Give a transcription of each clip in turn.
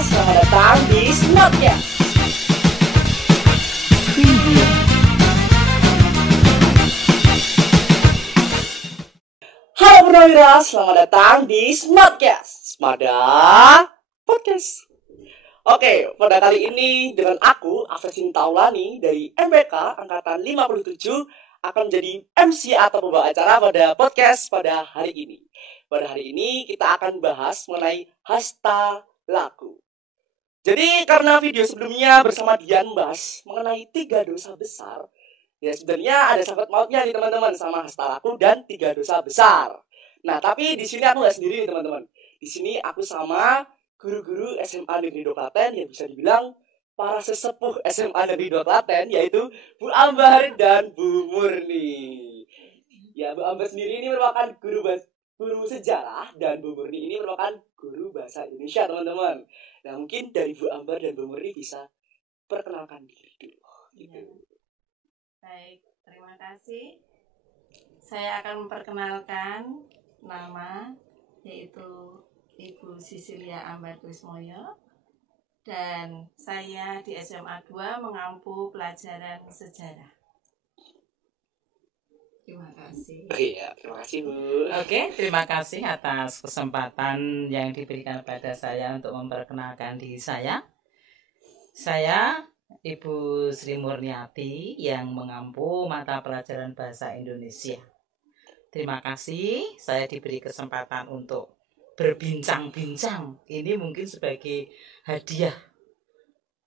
selamat datang di Smodcast. Halo Purnawira, selamat datang di Smodcast, Smada Podcast. Oke, pada kali ini dengan aku, Afresin Taulani dari MBK Angkatan 57 akan menjadi MC atau pembawa acara pada podcast pada hari ini. Pada hari ini kita akan bahas mengenai hasta laku. Jadi karena video sebelumnya bersama Dian membahas mengenai 3 dosa besar, ya sebenarnya ada sangkut mautnya nih teman-teman sama hasta laku dan 3 dosa besar. Nah, tapi di sini aku nggak sendiri nih teman-teman. Di sini aku sama guru-guru SMA Negeri 2 Klaten yang bisa dibilang para sesepuh SMA Negeri 2 Klaten, yaitu Bu Ambar dan Bu Murni. Ya, Bu Ambar sendiri ini merupakan guru sejarah dan Bu Murni ini merupakan guru bahasa Indonesia, teman-teman. Nah, mungkin dari Bu Ambar dan Bu Murni bisa perkenalkan diri dulu. Gitu. Baik, terima kasih. Saya akan memperkenalkan nama, yaitu Ibu Sisilia Ambar Krismoyo, dan saya di SMA 2 mengampu pelajaran sejarah. Terima kasih. Iya, terima kasih Bu. Oke, terima kasih atas kesempatan yang diberikan pada saya untuk memperkenalkan diri saya. Saya Ibu Sri Murniati yang mengampu mata pelajaran bahasa Indonesia. Terima kasih saya diberi kesempatan untuk berbincang-bincang. Ini mungkin sebagai hadiah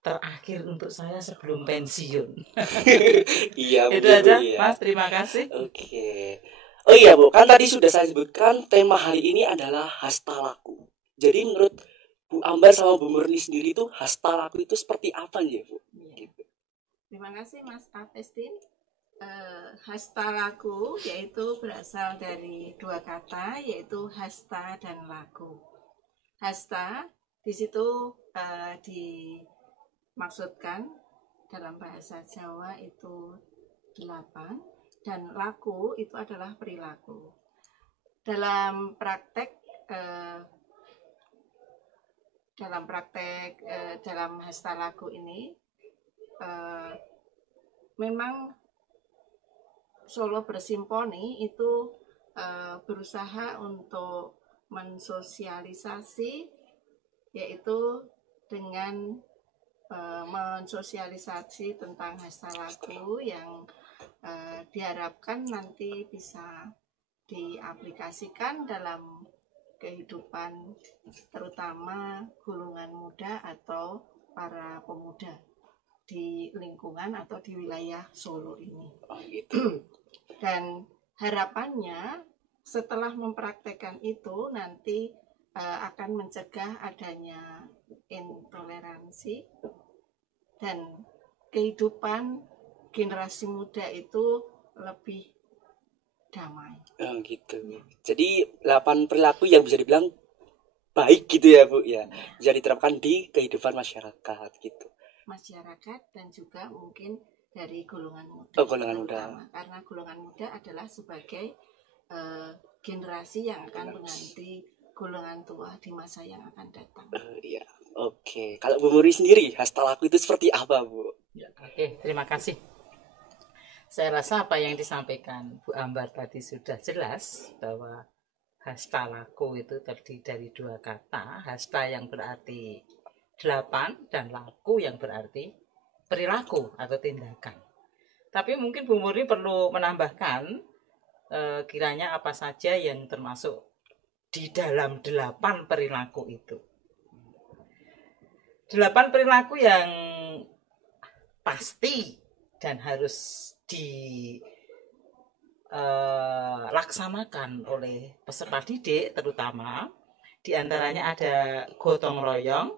terakhir untuk saya sebelum pensiun. Iya, Itu Bu, aja, iya. Mas. Terima kasih. Oke. Oh iya Bu, kan tadi sudah saya sebutkan tema hari ini adalah hasta laku. Jadi menurut Bu Ambar sama Bu Murni sendiri itu hasta laku itu seperti apa ya Bu? Gitu. Terima kasih Mas Afestin. Hasta laku yaitu berasal dari 2 kata, yaitu hasta dan laku. Hasta di situ dimaksudkan dalam bahasa Jawa itu 8, dan laku itu adalah perilaku. Dalam praktek dalam hasta laku ini memang Solo Bersimponi itu berusaha untuk mensosialisasi, yaitu dengan mensosialisasi tentang hasta laku yang diharapkan nanti bisa diaplikasikan dalam kehidupan terutama golongan muda atau para pemuda di lingkungan atau di wilayah Solo ini. Oh gitu. Dan harapannya setelah mempraktekkan itu nanti akan mencegah adanya intoleransi dan kehidupan generasi muda itu lebih damai. Oh gitu. Jadi 8 perilaku yang bisa dibilang baik gitu ya Bu ya. Bisa diterapkan di kehidupan masyarakat gitu. Masyarakat dan juga mungkin dari golongan muda. Oh, golongan muda. Karena golongan muda adalah sebagai generasi yang akan mengganti golongan tua di masa yang akan datang. Iya. Oke. Kalau Bu Murni sendiri hasta laku itu seperti apa Bu? Ya, oke, terima kasih. Saya rasa apa yang disampaikan Bu Ambar tadi sudah jelas bahwa hasta laku itu terdiri dari 2 kata. Hasta yang berarti 8 dan laku yang berarti perilaku atau tindakan. Tapi mungkin Bu Murni perlu menambahkan kiranya apa saja yang termasuk di dalam 8 perilaku itu. 8 perilaku yang pasti dan harus dilaksanakan oleh peserta didik, terutama diantaranya ada gotong royong,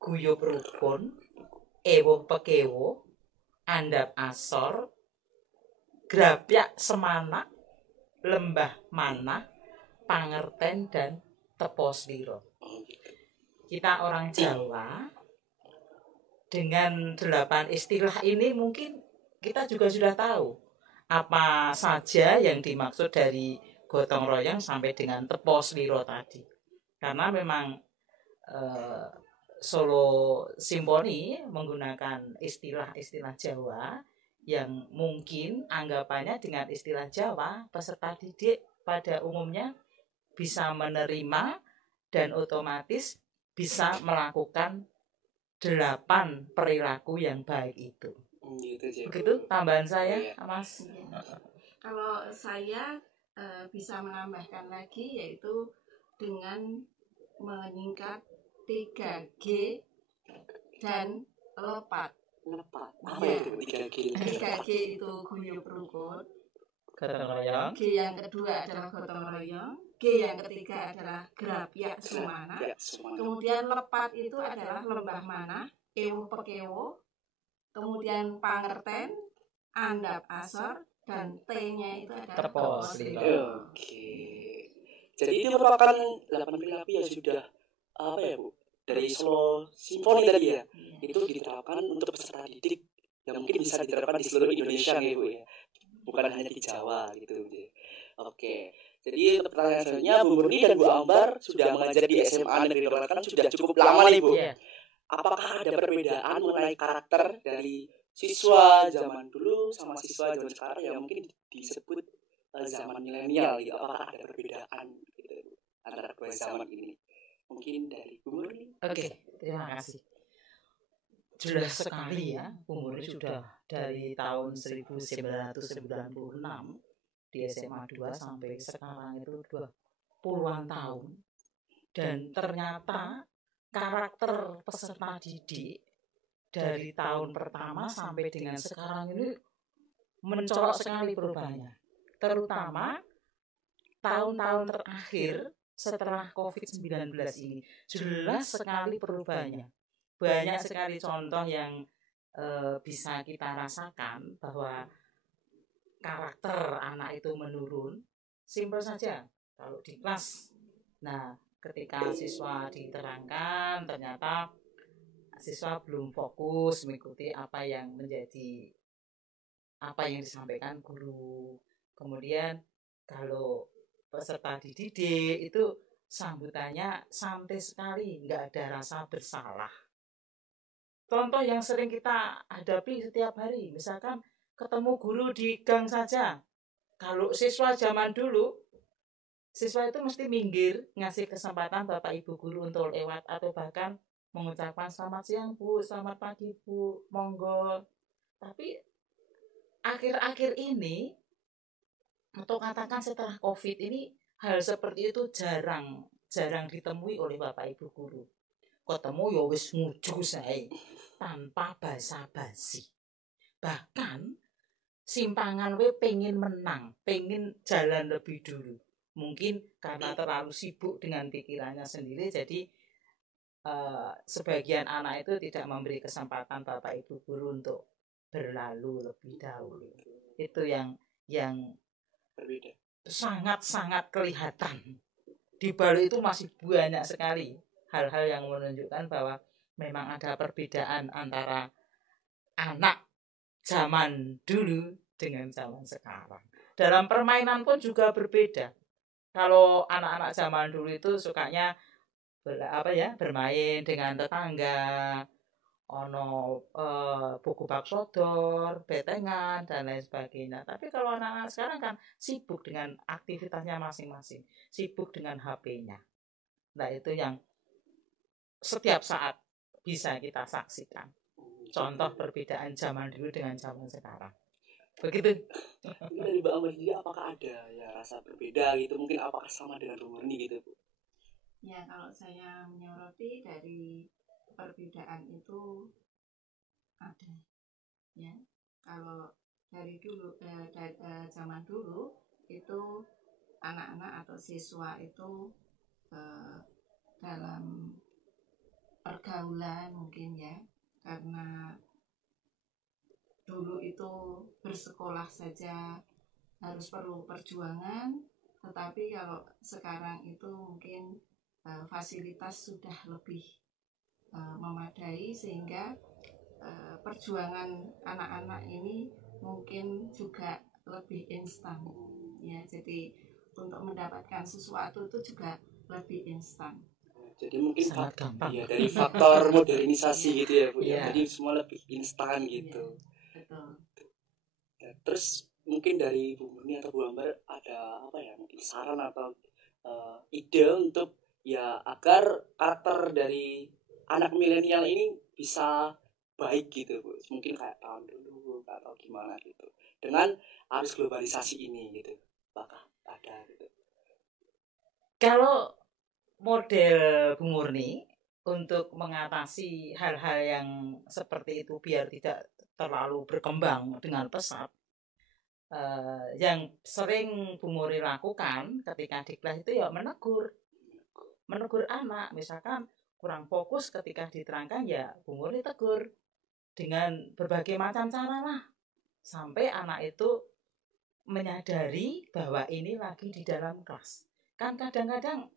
guyub rukun, ewoh pekewo, andap asor, grapyak semana, lembah manah, pangerten, dan teposliro. Kita orang Jawa dengan 8 istilah ini mungkin kita juga sudah tahu apa saja yang dimaksud dari gotong royong sampai dengan teposliro tadi. Karena memang Solo Simponi menggunakan istilah-istilah Jawa yang mungkin anggapannya dengan istilah Jawa peserta didik pada umumnya bisa menerima dan otomatis bisa melakukan 8 perilaku yang baik itu. Gitu, begitu tambahan saya, Iya. Mas. Iya. Kalau saya bisa menambahkan lagi yaitu dengan menyingkat 3G dan lepat. Apa Iya. itu 3G? 3G itu guyub rukun, Gotong royong. G yang kedua adalah gotong royong, G yang ketiga adalah grapyak sumana, Ya, semuanya. kemudian lepat itu adalah lembah manah, ewo pekewo, kemudian pangerten, andap asor, dan T-nya itu adalah Tepos tepos lilo. lilo. Oke. Jadi itu merupakan 8 perilaku yang sudah apa ya Bu? Dari Solo Simfoni tadi ya. Iya. Itu diterapkan untuk peserta didik yang mungkin bisa diterapkan di seluruh Indonesia ya Bu ya. Bukan hanya di Jawa gitu. Oke. Jadi untuk pertanyaan selanjutnya Bu Murni dan Bu Ambar sudah mengajar di SMA Negeri Dorakan sudah cukup lama nih Bu. Iya. Apakah ada perbedaan mengenai karakter dari siswa zaman dulu sama siswa zaman sekarang yang mungkin disebut zaman milenial gitu? Apakah ada perbedaan gitu antara dua zaman ini? Mungkin dari Bu Murni. Oke, terima kasih. Jelas sekali ya, umur sudah dari tahun 1996 di SMA 2 sampai sekarang itu 20-an tahun. Dan ternyata karakter peserta didik dari tahun pertama sampai dengan sekarang ini mencolok sekali perubahannya. Terutama tahun-tahun terakhir setelah COVID-19 ini jelas sekali perubahannya. Banyak sekali contoh yang bisa kita rasakan bahwa karakter anak itu menurun. Simpel saja, kalau di kelas, nah ketika siswa diterangkan ternyata siswa belum fokus mengikuti apa yang disampaikan guru. Kemudian kalau peserta dididik itu sambutannya santai sekali, nggak ada rasa bersalah. Contoh yang sering kita hadapi setiap hari, misalkan ketemu guru di gang saja. Kalau siswa zaman dulu, siswa itu mesti minggir, ngasih kesempatan Bapak Ibu guru untuk lewat, atau bahkan mengucapkan selamat siang Bu, selamat pagi Bu, monggo. Tapi akhir-akhir ini, atau katakan setelah COVID ini, hal seperti itu jarang ditemui oleh Bapak Ibu guru. Ketemu ya wis nguju sae tanpa basa-basi. Bahkan simpangan we pengen menang, pengen jalan lebih dulu. Mungkin karena terlalu sibuk dengan pikirannya sendiri, jadi sebagian anak itu tidak memberi kesempatan Bapak Ibu guru untuk berlalu lebih dahulu. Itu yang Berbeda. sangat-sangat kelihatan. Di balik itu masih banyak sekali hal-hal yang menunjukkan bahwa memang ada perbedaan antara anak zaman dulu dengan zaman sekarang. Dalam permainan pun juga berbeda. Kalau anak-anak zaman dulu itu sukanya bermain dengan tetangga, buku bak sodor, betengan, dan lain sebagainya. Tapi kalau anak-anak sekarang kan sibuk dengan aktivitasnya masing-masing, sibuk dengan HP-nya. Nah itu yang setiap saat bisa kita saksikan. Contoh perbedaan zaman dulu dengan zaman sekarang. Begitu. Mungkin dari Mbak Ambar sendiri apakah ada ya rasa berbeda gitu? Mungkin apakah sama dengan Bu Murni gitu Bu? Ya, kalau saya menyoroti dari perbedaan itu ada. Ya, kalau dari dulu zaman dulu itu anak-anak atau siswa itu dalam pergaulan mungkin ya, karena dulu itu bersekolah saja harus perlu perjuangan, tetapi kalau sekarang itu mungkin fasilitas sudah lebih memadai sehingga perjuangan anak-anak ini mungkin juga lebih instan ya, jadi untuk mendapatkan sesuatu itu juga lebih instan. Jadi mungkin sangat gampang. ya dari faktor modernisasi gitu ya Bu ya. Iya. Jadi semua lebih instan gitu. Betul. Ya, terus mungkin dari Bu Murni atau Bu Ambar ada apa ya, mungkin saran atau ide untuk ya agar karakter dari anak milenial ini bisa baik gitu Bu. Mungkin kayak tahun dulu atau gimana gitu. Dengan arus globalisasi ini gitu. Apakah ada gitu. Kalau model Bu Murni untuk mengatasi hal-hal yang seperti itu biar tidak terlalu berkembang dengan pesat, yang sering Bu Murni lakukan ketika di kelas itu ya menegur anak, misalkan kurang fokus ketika diterangkan, ya Bu Murni tegur dengan berbagai macam cara lah, sampai anak itu menyadari bahwa ini lagi di dalam kelas. Kan kadang-kadang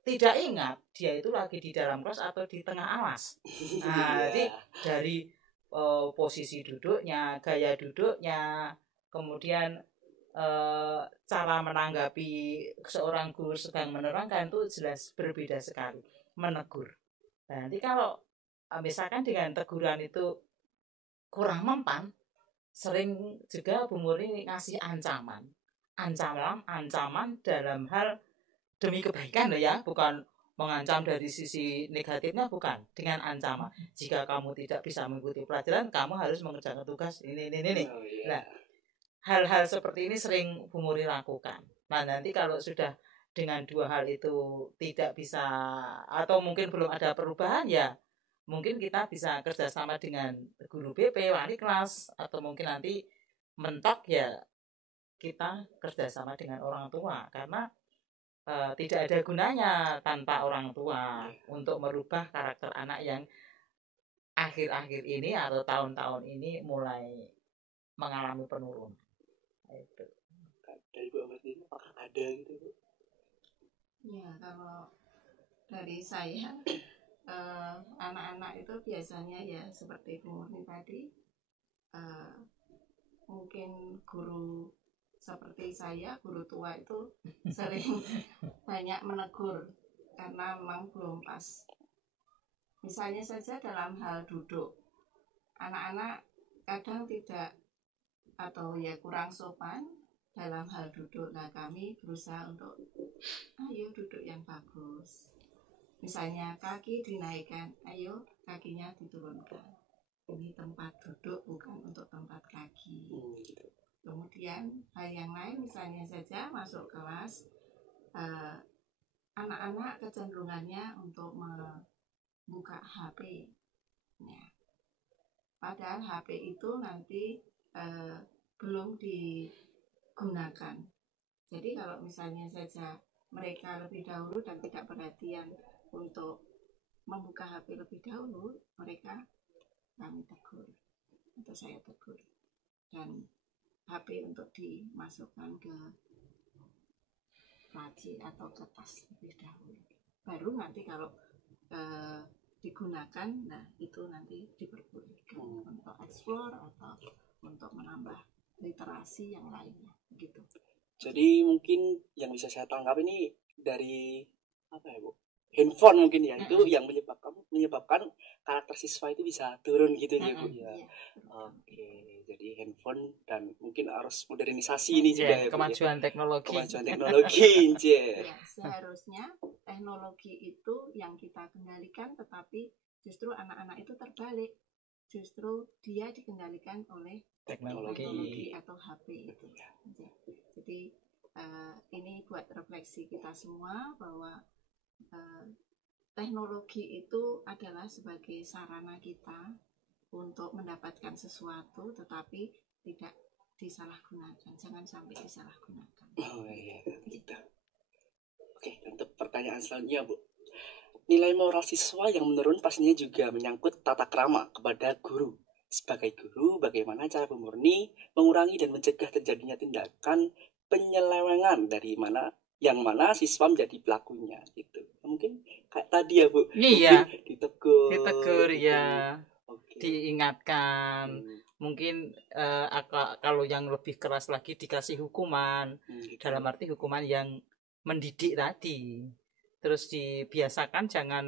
tidak ingat dia itu lagi di dalam kelas atau di tengah alas. Nah, jadi dari posisi duduknya, gaya duduknya, kemudian cara menanggapi seorang guru sedang menerangkan itu jelas berbeda sekali, menegur. Nah, nanti kalau misalkan dengan teguran itu kurang mempan, sering juga Bu Murni ngasih ancaman dalam hal demi kebaikan loh ya, bukan mengancam dari sisi negatifnya, bukan, dengan ancaman. Jika kamu tidak bisa mengikuti pelajaran, kamu harus mengerjakan tugas ini. Nah, hal-hal seperti ini sering Bu Murni lakukan. Nah, nanti kalau sudah dengan dua hal itu tidak bisa atau mungkin belum ada perubahan, ya mungkin kita bisa kerjasama dengan guru BP, wali kelas, atau mungkin nanti mentok ya kita kerjasama dengan orang tua, karena tidak ada gunanya tanpa orang tua untuk merubah karakter anak yang akhir-akhir ini atau tahun-tahun ini mulai mengalami penurunan. Itu. Dari Bu Ambar ini apakah ada gitu Bu? Ya, kalau dari saya anak-anak itu biasanya ya seperti Bu Murni tadi, mungkin guru seperti saya, guru tua itu sering banyak menegur karena memang belum pas. Misalnya saja dalam hal duduk, anak-anak kadang tidak atau ya kurang sopan dalam hal duduk. Nah, kami berusaha untuk ayo duduk yang bagus. Misalnya kaki dinaikkan, ayo kakinya diturunkan. Ini tempat duduk bukan untuk tempat kaki. Kemudian hal yang lain, misalnya saja masuk kelas, anak-anak kecenderungannya untuk membuka HP. Ya. Padahal HP itu nanti belum digunakan. Jadi kalau misalnya saja mereka lebih dahulu dan tidak perhatian untuk membuka HP lebih dahulu, mereka kami tegur atau saya tegur, dan HP untuk dimasukkan ke laci atau ke tas lebih dahulu. Baru nanti kalau digunakan, nah itu nanti diperbolehkan untuk explore atau untuk menambah literasi yang lainnya gitu. Jadi mungkin yang bisa saya tangkap ini dari apa ya Bu? Handphone mungkin ya, itu yang menyebabkan karakter siswa itu bisa turun gitu ya Bu ya. Iya. Oke, jadi handphone dan mungkin harus modernisasi ini juga ya Bu. Kemajuan teknologi. Ya, seharusnya teknologi itu yang kita kendalikan, tetapi justru anak-anak itu terbalik. Justru dia dikendalikan oleh teknologi atau HP itu. Jadi ini buat refleksi kita semua bahwa teknologi itu adalah sebagai sarana kita untuk mendapatkan sesuatu, tetapi tidak disalahgunakan. Jangan sampai disalahgunakan. Oh iya, gitu. Oke, untuk pertanyaan selanjutnya Bu. Nilai moral siswa yang menurun pastinya juga menyangkut tata krama kepada guru. Sebagai guru, bagaimana cara Bu Murni mengurangi dan mencegah terjadinya tindakan penyelewengan dari mana yang mana siswa menjadi pelakunya gitu. Mungkin kayak tadi ya Bu. Iya. Ditegur ya. Okay. Diingatkan. Mungkin kalau yang lebih keras lagi dikasih hukuman. Gitu. Dalam arti hukuman yang mendidik tadi. Terus dibiasakan jangan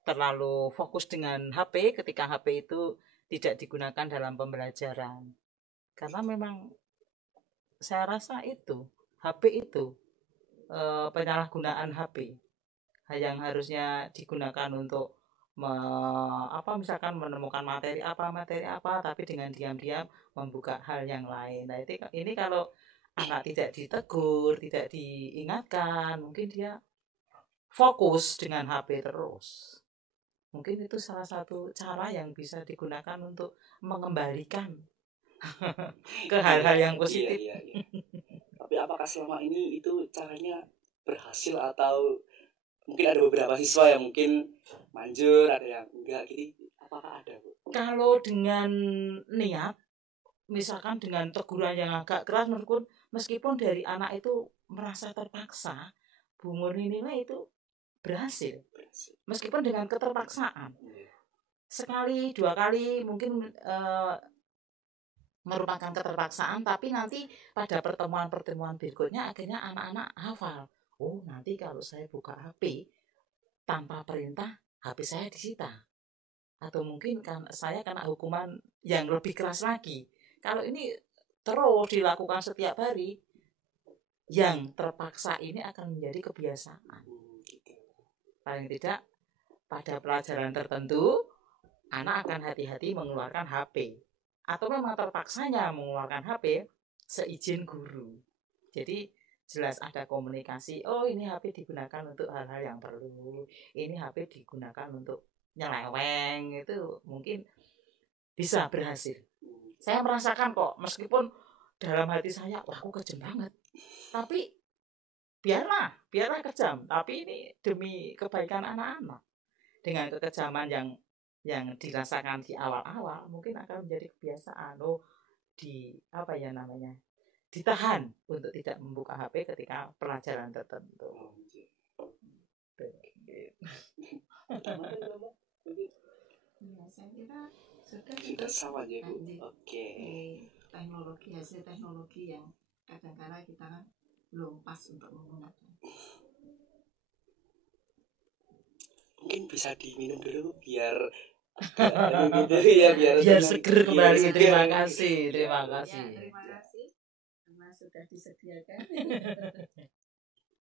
terlalu fokus dengan HP ketika HP itu tidak digunakan dalam pembelajaran. Karena memang saya rasa itu HP itu penyalahgunaan HP yang harusnya digunakan untuk misalkan menemukan materi apa, tapi dengan diam-diam membuka hal yang lain. Nah, ini kalau anak tidak ditegur, tidak diingatkan, mungkin dia fokus dengan HP terus. Mungkin itu salah satu cara yang bisa digunakan untuk mengembalikan ke hal-hal yang positif. Iya. Tapi apakah selama ini itu caranya berhasil atau mungkin ada beberapa siswa yang mungkin manjur, ada yang enggak gitu? Apakah ada, Bu? Kalau dengan niat, misalkan dengan teguran yang agak keras, meskipun dari anak itu merasa terpaksa, Bu Murni nilai itu berhasil. Meskipun dengan keterpaksaan. Sekali, 2 kali mungkin merupakan keterpaksaan, tapi nanti pada pertemuan-pertemuan berikutnya akhirnya anak-anak hafal. Oh, nanti kalau saya buka HP tanpa perintah, HP saya disita. Atau mungkin kan saya kena hukuman yang lebih keras lagi. Kalau ini terus dilakukan setiap hari, yang terpaksa ini akan menjadi kebiasaan. Paling tidak pada pelajaran tertentu, anak akan hati-hati mengeluarkan HP. Atau memang terpaksanya mengeluarkan HP seizin guru. Jadi jelas ada komunikasi. Oh, ini HP digunakan untuk hal-hal yang perlu. Ini HP digunakan untuk nyeleweng. Itu mungkin bisa berhasil. Saya merasakan kok, meskipun dalam hati saya, wah aku kejam banget. Tapi biarlah kejam. Tapi ini demi kebaikan anak-anak. Dengan kekejaman yang dirasakan di awal-awal, mungkin akan menjadi kebiasaan. Oh, ditahan untuk tidak membuka HP ketika pelajaran tertentu. Ya, saya kira sudah sama ya, Bu. Oke. Hasil teknologi yang kadang-kadang kita belum pas untuk menggunakan. Mungkin bisa diminum dulu biar gitu ya, biar seger kembali. Terima kasih. Ya, terima kasih karena sudah disediakan.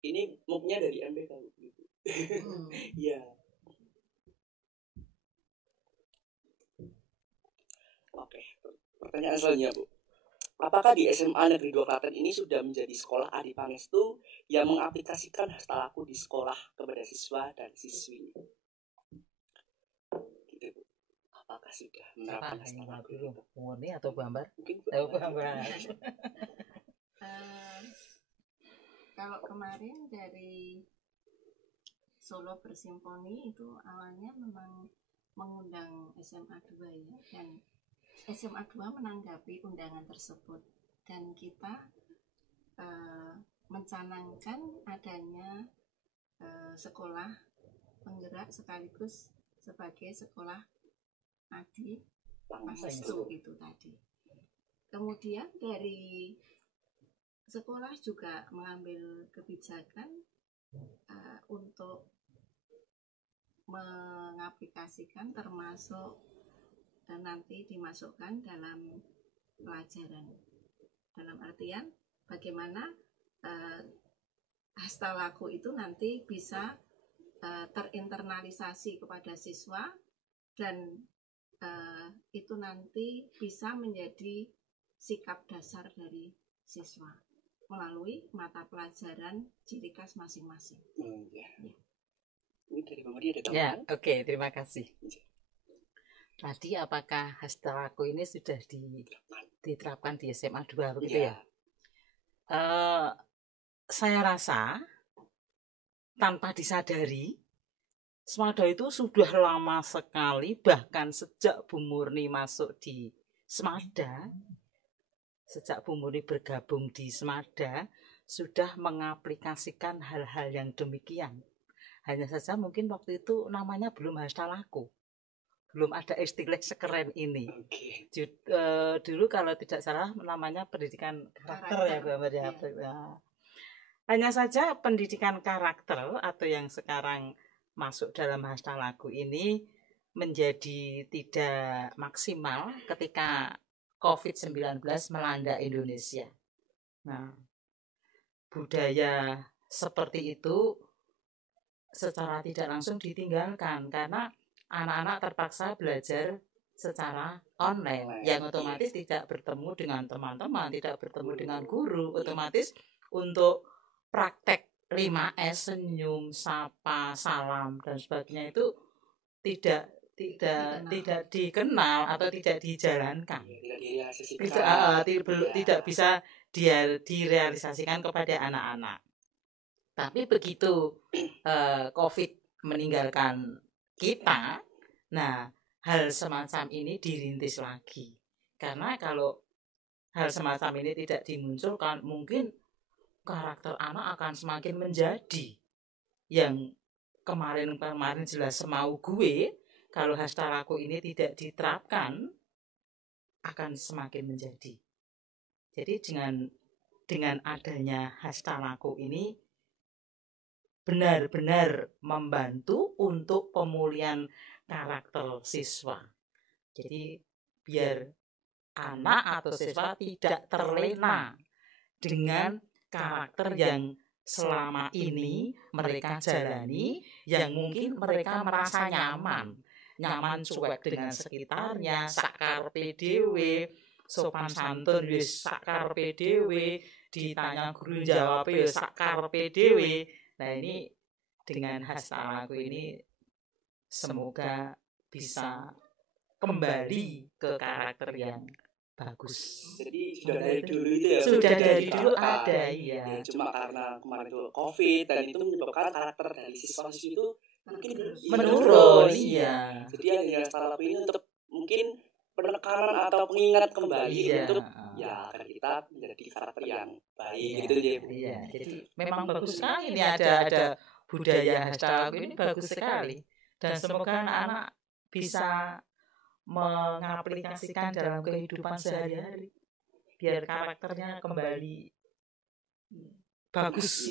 Ini muknya dari MBK, gitu. Iya. Oke, pertanyaan selanjutnya, Bu. Apakah di SMA Negeri 2 Klaten ini sudah menjadi sekolah Adi Pangestu yang mengaplikasikan hasta laku di sekolah kepada siswa dan siswi? Gitu, Bu. Apakah sudah menerapkan hasta laku? Murni atau Bambar? Mungkin Bambar. Kalau kemarin dari Solo Bersimponi itu awalnya memang mengundang SMA 2 ya, dan SMA 2 menanggapi undangan tersebut, dan kita mencanangkan adanya sekolah penggerak sekaligus sebagai sekolah Adi Pangestu itu tadi. Kemudian dari sekolah juga mengambil kebijakan untuk mengaplikasikan, termasuk dan nanti dimasukkan dalam pelajaran, dalam artian bagaimana hasta laku itu nanti bisa terinternalisasi kepada siswa, dan itu nanti bisa menjadi sikap dasar dari siswa melalui mata pelajaran ciri khas masing-masing. Ya. Ini dari Bang Adi ada tambahan? Ya, oke, terima kasih. Tadi apakah hasta laku ini sudah diterapkan di SMA 2 begitu ya? Saya rasa tanpa disadari Smada itu sudah lama sekali, bahkan sejak Bu Murni masuk di Smada, sejak Bu Murni bergabung di Smada, sudah mengaplikasikan hal-hal yang demikian. Hanya saja mungkin waktu itu namanya belum hasta laku, belum ada istilah sekeren ini. Dulu kalau tidak salah namanya pendidikan karakter ya, Bu Amar ya. Hanya saja pendidikan karakter atau yang sekarang masuk dalam hasta laku ini menjadi tidak maksimal ketika COVID-19 melanda Indonesia. Nah, budaya seperti itu secara tidak langsung ditinggalkan karena anak-anak terpaksa belajar secara online yang otomatis tidak bertemu dengan teman-teman, tidak bertemu dengan guru, otomatis untuk praktek 5S, senyum, sapa, salam dan sebagainya itu tidak dikenal atau tidak dijalankan. Tidak bisa direalisasikan kepada anak-anak. Tapi begitu COVID meninggalkan kita, nah hal semacam ini dirintis lagi. Karena kalau hal semacam ini tidak dimunculkan, mungkin karakter anak akan semakin menjadi yang kemarin jelas semau gue. Kalau hasta laku ini tidak diterapkan, akan semakin menjadi. Jadi dengan adanya hasta laku ini benar-benar membantu untuk pemulihan karakter siswa. Jadi biar anak atau siswa tidak terlena dengan karakter yang selama ini mereka jalani, yang mungkin mereka merasa nyaman cuek dengan sekitarnya, sakar PDW, sopan santun wis sakar PDW, ditanya guru jawab wis sakar PDW. Nah, ini dengan hasta laku ini semoga bisa kembali ke karakter yang bagus. Jadi sudah dari dulu itu ya. Sudah dari dulu ada, iya. Ya, cuma karena kemarin itu COVID dan itu menyebabkan karakter dari siswa-siswi itu mungkin menurun, iya. Jadi yang hasta laku ini untuk mungkin penekanan atau pengingat kembali untuk ya agar kita menjadi karakter yang baik gitu ya. Iya, jadi memang bagus sekali ini ada budaya hasta laku ini bagus sekali dan semoga anak-anak bisa mengaplikasikan dalam kehidupan sehari-hari biar karakternya kembali bagus.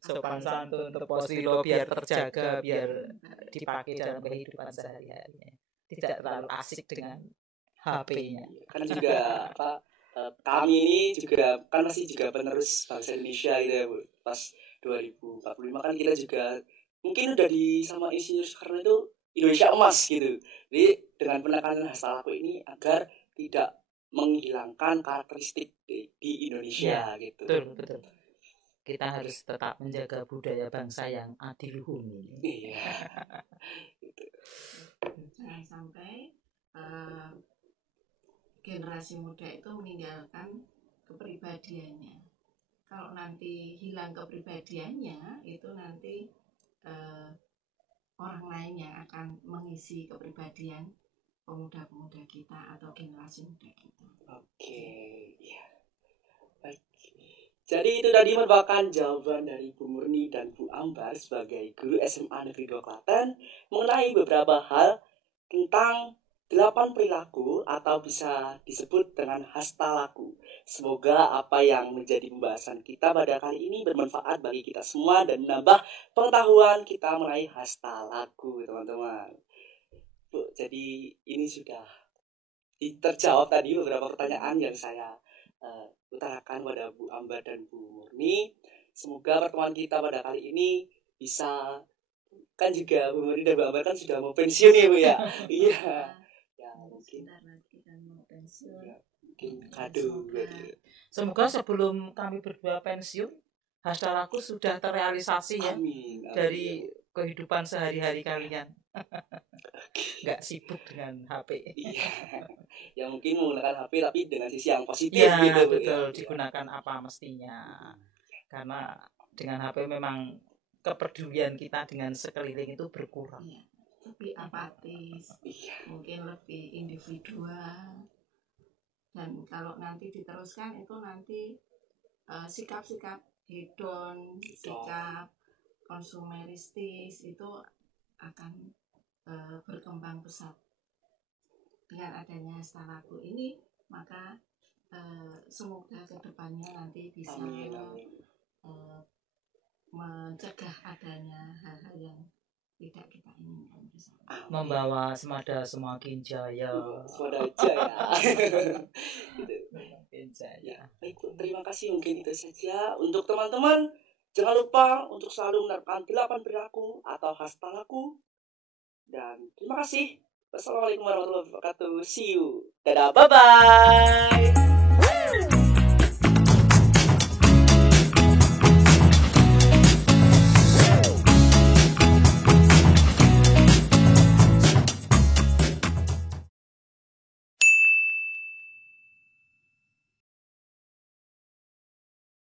Sopan santun, terpostilo biar terjaga, biar dipakai dalam kehidupan sehari-hari. Tidak terlalu asik dengan HP-nya. Kan juga kami ini juga kan masih juga penerus bangsa Indonesia gitu ya Bu. Pas 2045 kan kita juga mungkin udah di sama Insinyur Soekarno itu Indonesia emas gitu. Jadi dengan penekanan hasta laku ini agar tidak menghilangkan karakteristik di Indonesia gitu. Betul. Kita harus tetap menjaga budaya bangsa yang adiluhung ini. Iya. Jangan sampai generasi muda itu meninggalkan kepribadiannya. Kalau nanti hilang kepribadiannya, itu nanti orang lain yang akan mengisi kepribadian pemuda-pemuda kita atau generasi muda kita. Oke, ya. Baik. Jadi itu tadi merupakan jawaban dari Bu Murni dan Bu Ambar sebagai guru SMA Negeri 2 Klaten mengenai beberapa hal tentang 8 perilaku atau bisa disebut dengan hasta laku. Semoga apa yang menjadi pembahasan kita pada kali ini bermanfaat bagi kita semua dan menambah pengetahuan kita mengenai hasta laku, teman-teman. Bu, jadi ini sudah terjawab tadi beberapa pertanyaan yang saya utarakan pada Bu Ambar dan Bu Murni. Semoga pertemuan kita pada kali ini bisa, kan juga Bu Murni dan Bu Ambar kan sudah mau pensiun ya Bu ya. Iya. Ya mungkin mungkin kado. Semoga sebelum kami berdua pensiun, hasta laku sudah terrealisasi ya. Amin. Dari kehidupan sehari-hari kalian. Nggak sibuk dengan HP. Iya. Ya mungkin menggunakan HP tapi dengan sisi yang positif ya, gitu. Betul, ya. Digunakan apa mestinya. Karena dengan HP memang kepedulian kita dengan sekeliling itu berkurang. Ya, lebih apatis, mungkin lebih individual. Dan kalau nanti diteruskan itu nanti sikap-sikap hedon, sikap konsumeristis itu akan berkembang pesat. Dengan adanya hasta laku ini, maka semoga kedepannya nanti bisa Amin, amin. mencegah adanya hal-hal yang tidak kita inginkan bersama. Membawa Semada semakin jaya. Semoga aja ya. Gitu. Semakin jaya. Baik, Bu, terima kasih, mungkin itu saja untuk teman-teman. Jangan lupa untuk selalu menerapkan 8 perilaku atau hasta laku. Dan terima kasih. Wassalamualaikum warahmatullahi wabarakatuh. See you. Dadah, bye-bye.